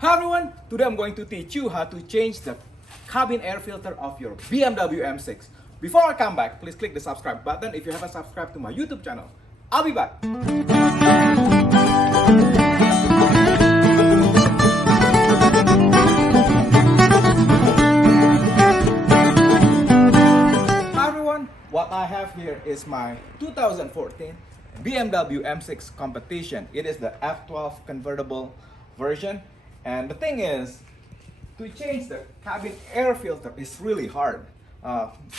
Hi everyone, today I'm going to teach you how to change the cabin air filter of your BMW M6. Before I come back, please click the subscribe button if you haven't subscribed to my YouTube channel. I'll be back. Hi everyone, what I have here is my 2014 BMW M6 competition. It is the F12 convertible version. And the thing is, to change the cabin air filter is really hard.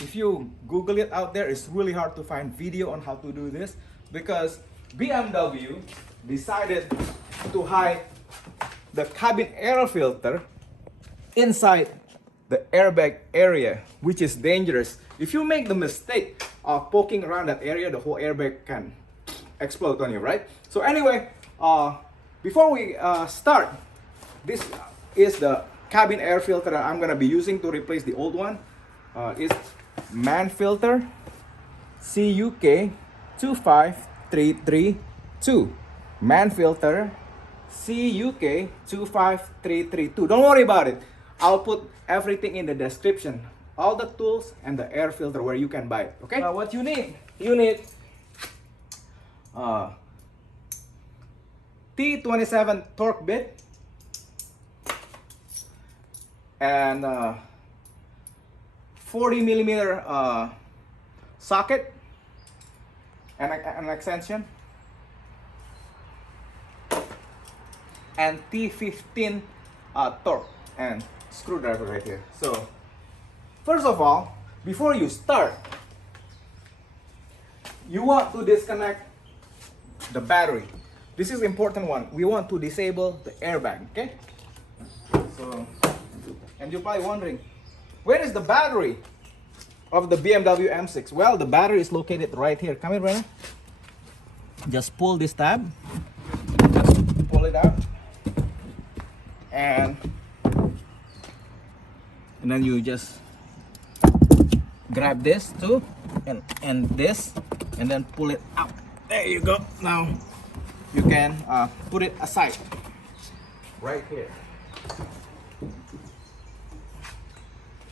If you Google it out there, it's really hard to find video on how to do this because BMW decided to hide the cabin air filter inside the airbag area, which is dangerous. If you make the mistake of poking around that area, the whole airbag can explode on you, right? So anyway, before we start, this is the cabin air filter that I'm going to be using to replace the old one. It's Mann-Filter CUK 25332. Mann-Filter CUK 25332. Don't worry about it. I'll put everything in the description. All the tools and the air filter where you can buy it. Okay? What you need T27 Torx bit and 40mm socket and an extension and T15 Torx and screwdriver right here. So first of all, before you start, you want to disconnect the battery. This is important one. We want to disable the airbag, okay? So, and you're probably wondering, where is the battery of the BMW M6? Well, the battery is located right here. Come here, Brennan. Just pull this tab. Just pull it out. And then you just grab this too, and this, and then pull it out. There you go. Now you can put it aside right here.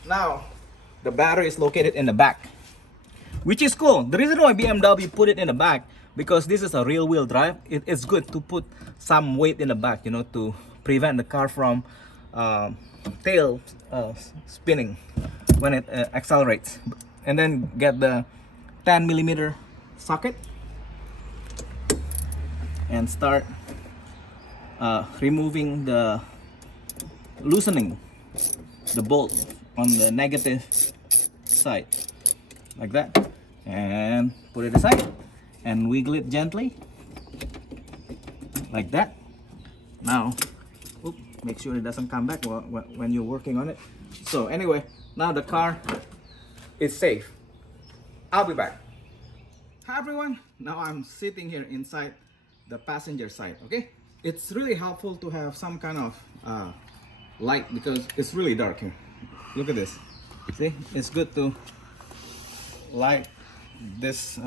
Now the battery is located in the back, which is cool. The reason why BMW put it in the back, because this is a rear wheel drive. It's good to put some weight in the back, you know, to prevent the car from tail spinning when it accelerates. And then get the 10mm socket and start removing loosening the bolt on the negative side like that, and put it aside and wiggle it gently like that. Now make sure it doesn't come back when you're working on it. So anyway, now the car is safe. I'll be back. Hi everyone, now I'm sitting here inside the passenger side. Okay, it's really helpful to have some kind of light because it's really dark here. Look at this. See, it's good to light this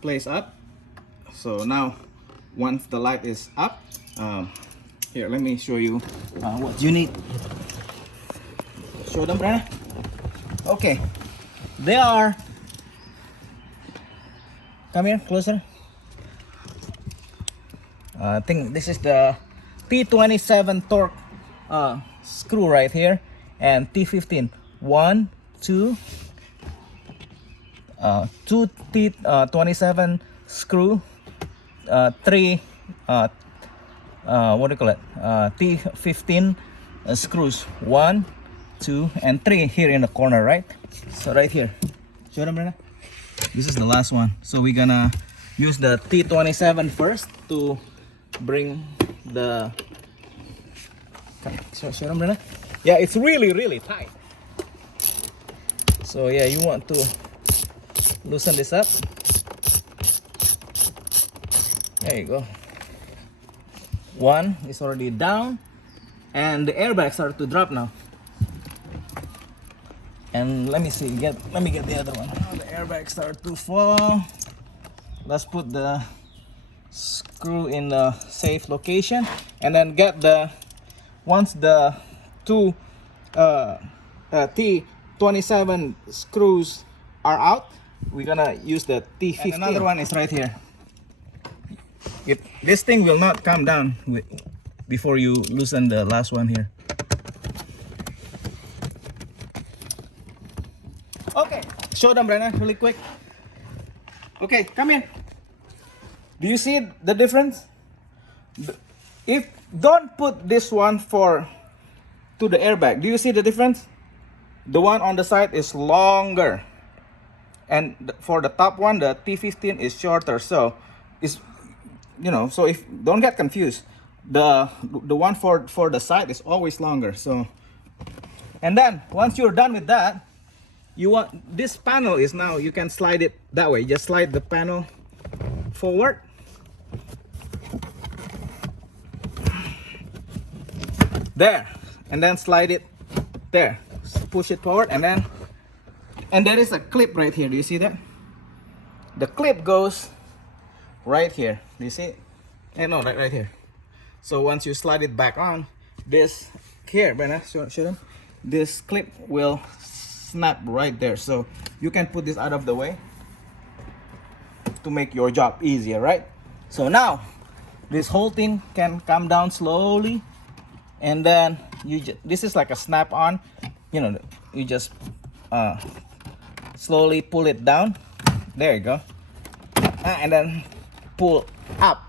place up. So now once the light is up, here, let me show you what you need. Show them, Brana. Okay, they are, come here closer. I think this is the T27 Torx screw right here, and T15. One, two T27 screw, three what do you call it? T15 screws. 1, 2, and 3 here in the corner, right? So right here. Show them, Brenda. This is the last one. So we're gonna use the T27 first to bring the. Show them, Brenda. Yeah, it's really tight. So yeah, you want to loosen this up. There you go. One is already down, and the airbags start to drop now. And let me see, let me get the other one. Now the airbags start to fall. Let's put the screw in the safe location, and then get the once the two T27 screws are out, we're gonna use the T15. And another one is right here. This thing will not come down before you loosen the last one here. Okay, show them, Brenna, really quick. Okay, come here. Do you see the difference? If don't put this one to the airbag. Do you see the difference? The one on the side is longer, and for the top one, the T15 is shorter. So it's, you know, so if don't get confused, the one for the side is always longer. So, and then once you're done with that, you want this panel is now, you can slide it that way. Just slide the panel forward. There, and then slide it there. Push it forward, and there is a clip right here. Do you see that? The clip goes right here. Do you see it? No, right here. So once you slide it back on, this here, Brenna, show them. This clip will snap right there. So you can put this out of the way to make your job easier, right? So now this whole thing can come down slowly, and then this is like a snap on. You know, you just slowly pull it down. There you go. And then pull up,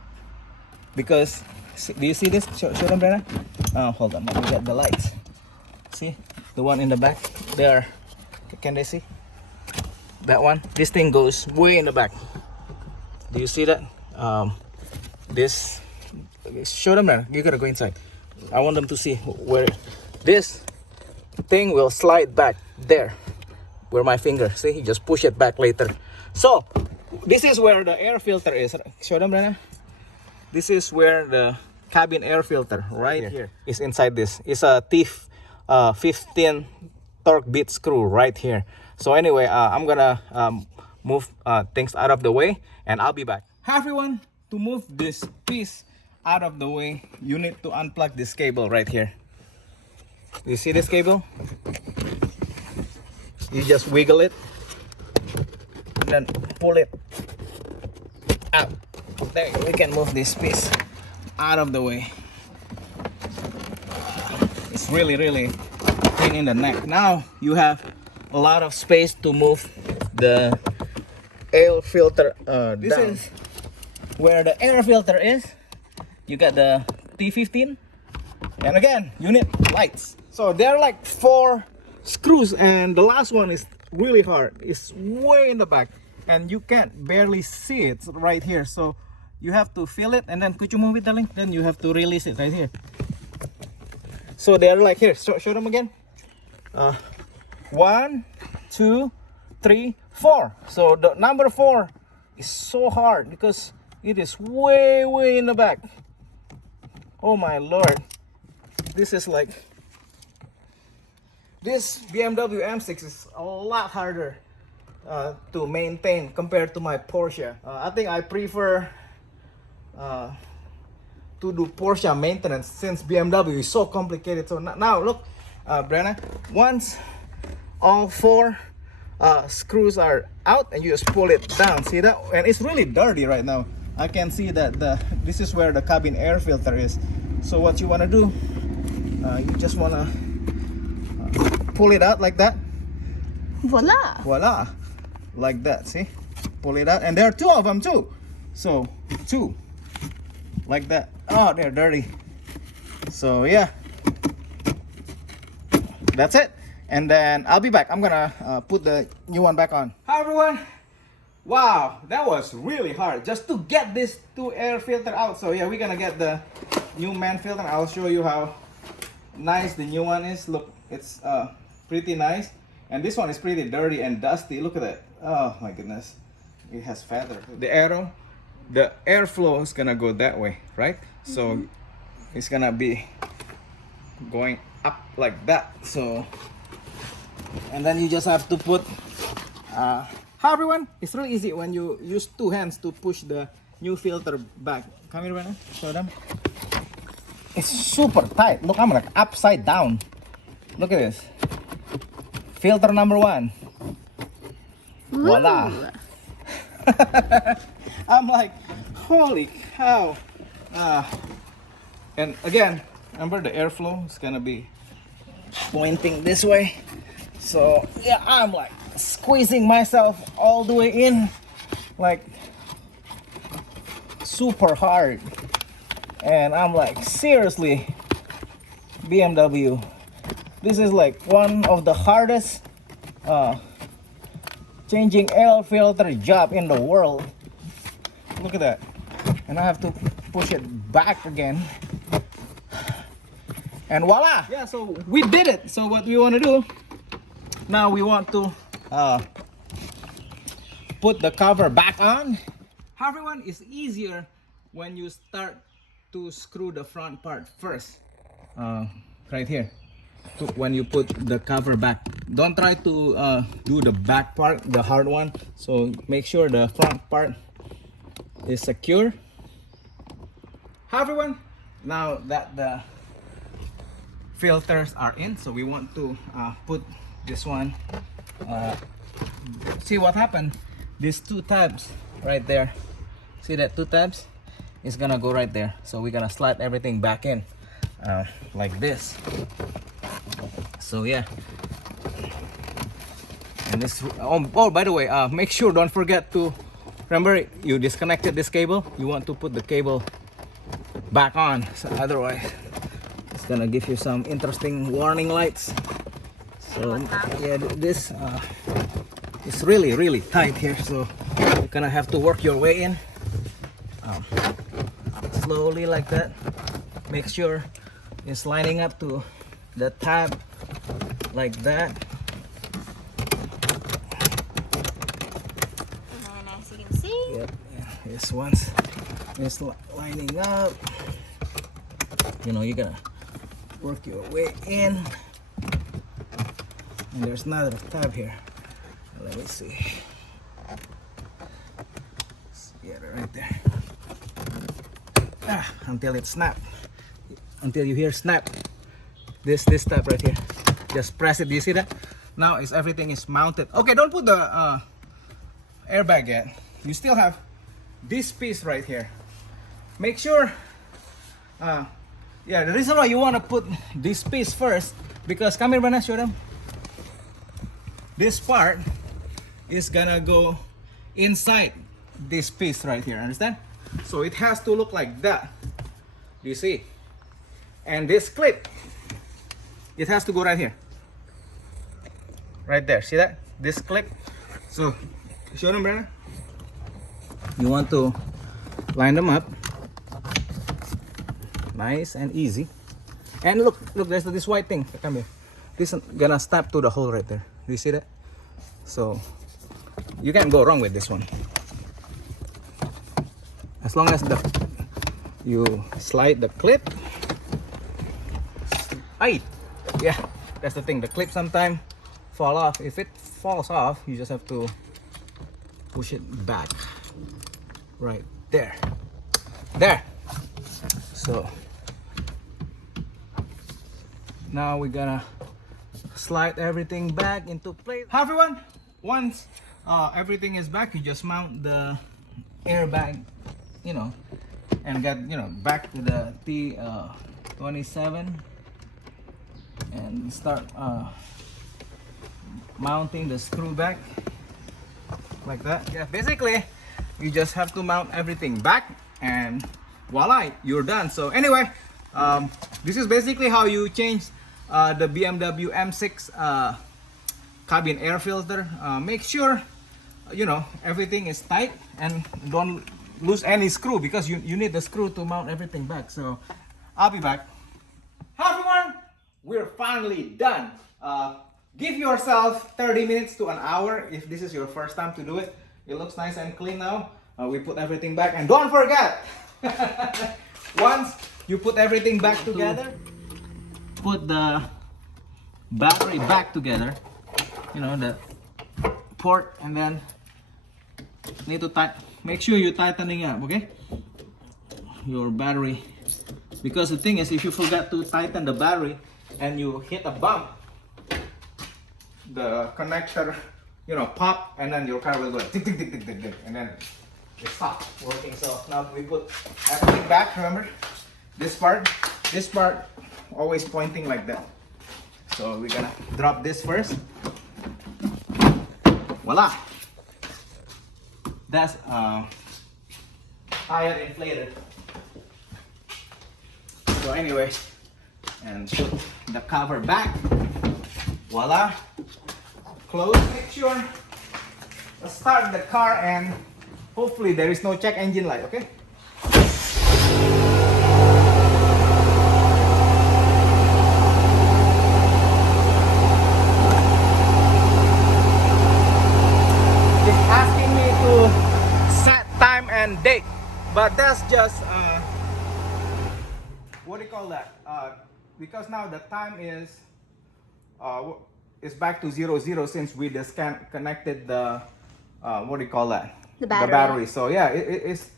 because do you see this? Show them, Brenna. Hold on, let me get the lights. See the one in the back there? Can they see that one? This thing goes way in the back. Do you see that? This, show them, Brenna. You gotta go inside. I want them to see where this thing will slide back there, where my finger, see, you just push it back later. So this is where the air filter is. Show them, Brenna. This is where the cabin air filter right here is inside this. It's a T15 torque bit screw right here. So anyway, I'm gonna move things out of the way, and I'll be back. Hi everyone. To move this piece out of the way, you need to unplug this cable right here. You see this cable? You just wiggle it and then pull it out. There, we can move this piece out of the way. It's really pain in the neck. Now you have a lot of space to move the air filter this down. Is where the air filter is. You got the T15, and again you need lights. So there are like 4 screws, and the last one is really hard. It's way in the back, and you can't barely see it right here. So you have to feel it, and then could you move it, darling? Then you have to release it right here. So they're like here. Show them again. 1, 2, 3, 4. So the number 4 is so hard because it is way in the back. Oh my lord, this is like, this BMW M6 is a lot harder to maintain compared to my Porsche. I think I prefer to do Porsche maintenance, since BMW is so complicated. So now look, Brenna, once all 4 screws are out, and you just pull it down. See that? And it's really dirty right now. I can see that this is where the cabin air filter is. So what you want to do, you just want to pull it out like that. Voila, like that. See, pull it out, and there are 2 of them too. So 2 like that. Oh, they're dirty. So yeah, that's it. And then I'll be back. I'm gonna put the new one back on. Hi everyone. Wow, that was really hard just to get this 2 air filter out. So yeah, we're gonna get the new Mann-Filter. I'll show you how nice the new one is. Look, it's pretty nice, and this one is pretty dirty and dusty. Look at that. Oh my goodness, it has feather. The arrow, the airflow is gonna go that way, right? So it's gonna be going up like that. So, and then you just have to put hi everyone, it's really easy when you use 2 hands to push the new filter back. Come here, Brenna, show them. it's super tight. Look, I'm like upside down. Look at this. Filter number 1. Voila. I'm like, holy cow. And again, remember the airflow is gonna be pointing this way. So yeah, I'm like squeezing myself all the way in, like super hard. And I'm like, seriously, BMW, this is like one of the hardest changing air filter job in the world. Look at that. And I have to push it back again. And voila! Yeah, so we did it. So what we want to do, now we want to put the cover back on. Everyone, is easier when you start to screw the front part first. Right here. When you put the cover back. Don't try to do the back part, the hard one. So make sure the front part is secure. Hi everyone, now that the filters are in, so we want to put this one, see what happened. These 2 tabs right there, see that 2 tabs is gonna go right there. So we're gonna slide everything back in like this. So yeah, and this, oh by the way, make sure, don't forget to remember, you disconnected this cable, you want to put the cable back on, so otherwise it's gonna give you some interesting warning lights. So yeah, this is really tight here, so you're gonna have to work your way in slowly like that. Make sure it's lining up to the tab like that. And as you can see, Yep, yeah, this one's is lining up. You know, you're gonna work your way in. And there's another tab here. Let me see. Get it right there. Until it snaps. Until you hear snap. This tab right here. Just press it. Do you see that? Now everything is mounted. Okay, don't put the airbag yet. You still have this piece right here. Make sure. Yeah, the reason why you want to put this piece first, because come here, Vanessa, show them. This part is gonna go inside this piece right here, understand? So it has to look like that. Do you see? And this clip, it has to go right here. Right there, see that? This clip. So, show them, Brenna. You want to line them up. Nice and easy. And look, there's this white thing. Come here. This is gonna snap to the hole right there. Do you see that? So you can't go wrong with this one. As long as you slide the clip. Yeah, that's the thing. The clip sometimes fall off. If it falls off, you just have to push it back. Right there. There. So now we're gonna slide everything back into place. Hi everyone, once everything is back, you just mount the airbag, you know, and get, you know, back to the T27 and start mounting the screw back like that. Yeah, basically you just have to mount everything back and voila, you're done. So anyway, this is basically how you change the BMW M6 cabin air filter. Make sure, you know, everything is tight and don't lose any screw, because you need the screw to mount everything back. So I'll be back. Hi everyone, we're finally done. Give yourself 30 minutes to an hour if this is your first time to do it. It looks nice and clean now. We put everything back, and don't forget, once you put everything back together, put the battery back together, you know, the port, and then need to make sure you're tightening up, okay, your battery Because the thing is, if you forget to tighten the battery and you hit a bump, the connector, you know, pop, and then your car will go like tick, tick, tick, tick, tick, tick, and then it stops working. So now we put everything back. Remember, this part always pointing like that. So we're gonna drop this first. Voila! That's tire inflator. So anyways, and put the cover back. Voila! Close. Make sure start the car, and hopefully there is no check engine light. Okay. It's asking me to set time and date, but that's just what do you call that? Because now the time is back to 00 since we disconnected the what do you call that? The battery. The battery. So yeah, it's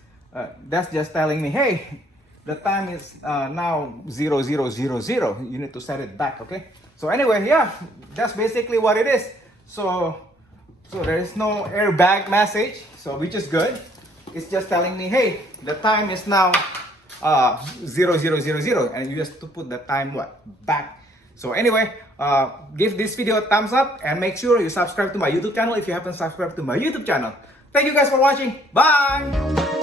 that's just telling me, hey, the time is now 0000. You need to set it back, okay? So anyway, yeah, that's basically what it is. So there is no airbag message, so which is good. It's just telling me, hey, the time is now 0000, and you just to put the time back. So anyway, give this video a thumbs up and make sure you subscribe to my YouTube channel if you haven't subscribed to my YouTube channel. Thank you guys for watching. Bye!